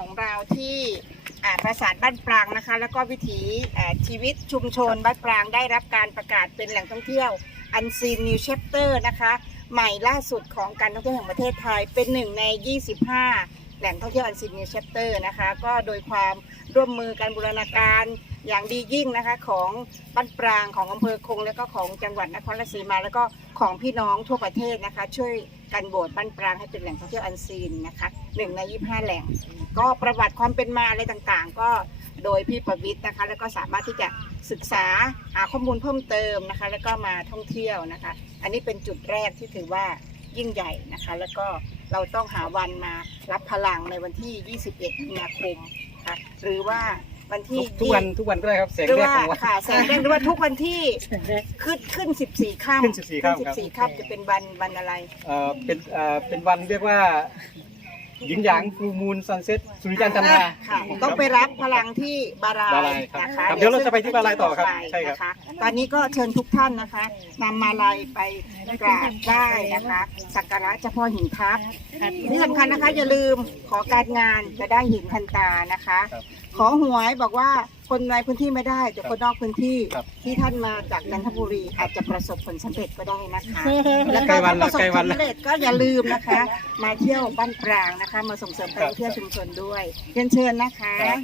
ของเราที่อ่าปราสาทบ้านปรางนะคะ แล้วก็วิถีอ่าชีวิตชุมชนบ้านปรางได้รับการประกาศเป็นแหล่งท่องเที่ยวอันซีนนิวเชปเตอร์นะคะ ใหม่ล่าสุดของการท่องเที่ยวแห่งประเทศไทยเป็นหนึ่งใน 25 แหล่งท่องเที่ยวอันซีนนิวเชปเตอร์นะคะ ก็โดยความร่วมมือการบูรณาการอย่างดียิ่งนะคะของบ้านปรางของอำเภอคง แล้วก็ของจังหวัดนครราชสีมา แล้วก็ของพี่น้องทั่วประเทศนะคะ ช่วยกันโบสถ์บ้านปรางให้เป็นแหล่งท่องเที่ยวอันซีนนะคะหนึ่งใน 25 แหล่ง ก็ประวัติความเป็นมาอะไรต่างๆ ก็โดยพี่ประวิทย์นะคะ แล้วก็สามารถที่จะศึกษาหาข้อมูลเพิ่มเติมนะคะ แล้วก็มาท่องเที่ยวนะคะ อันนี้เป็นจุดแรกที่ถือว่ายิ่งใหญ่นะคะ แล้วก็ เราต้องหาวันมารับพลังในวันที่ 21 มีนาคมค่ะหรือว่าวันที่ทุกทุกวันทุกวันก็ได้ครับแสงหรือแรกว่าของวัน ค่ะแสงแรกหรือว่าทุกวันที่ขึ้นขึ้น 14 ค่ำขึ้น14ค่ำครับ14ค่ำจะเป็นวันวันอะไร เอ่อเป็นเอ่อเป็นวันเรียกว่า หยินหยางฟูมูลซันเซ็ตสุริยันจันทราค่ะต้องไปรับพลังที่บารายบารายครับนะคะครับเดี๋ยวเราจะไปที่บารายต่อครับใช่ครับ นะคะตอนนี้ก็เชิญทุกท่านนะคะนำมาลัยไปกราบไหว้นะคะสักการะเจ้าพ่อหินทับที่สำคัญนะคะ อย่าลืมขอการงานจะได้หินทันตานะคะครับขอหวยบอกว่า คนในพื้นที่ไม่ได้ แต่คนนอกพื้นที่ครับ ที่ท่านมาจากจันทบุรีอาจจะประสบผลสำเร็จก็ได้นะคะ แล้วใกก็ล้วันถ้าปละระสบใกล้ผวัลนละสำเร็จก็อย่าลืมนะคะ มาเที่ยวบ้านปรางนะคะ มาส่งเสริมการท่องเที่ยวชุมชนด้วยเรียนเชิญนะคะครับ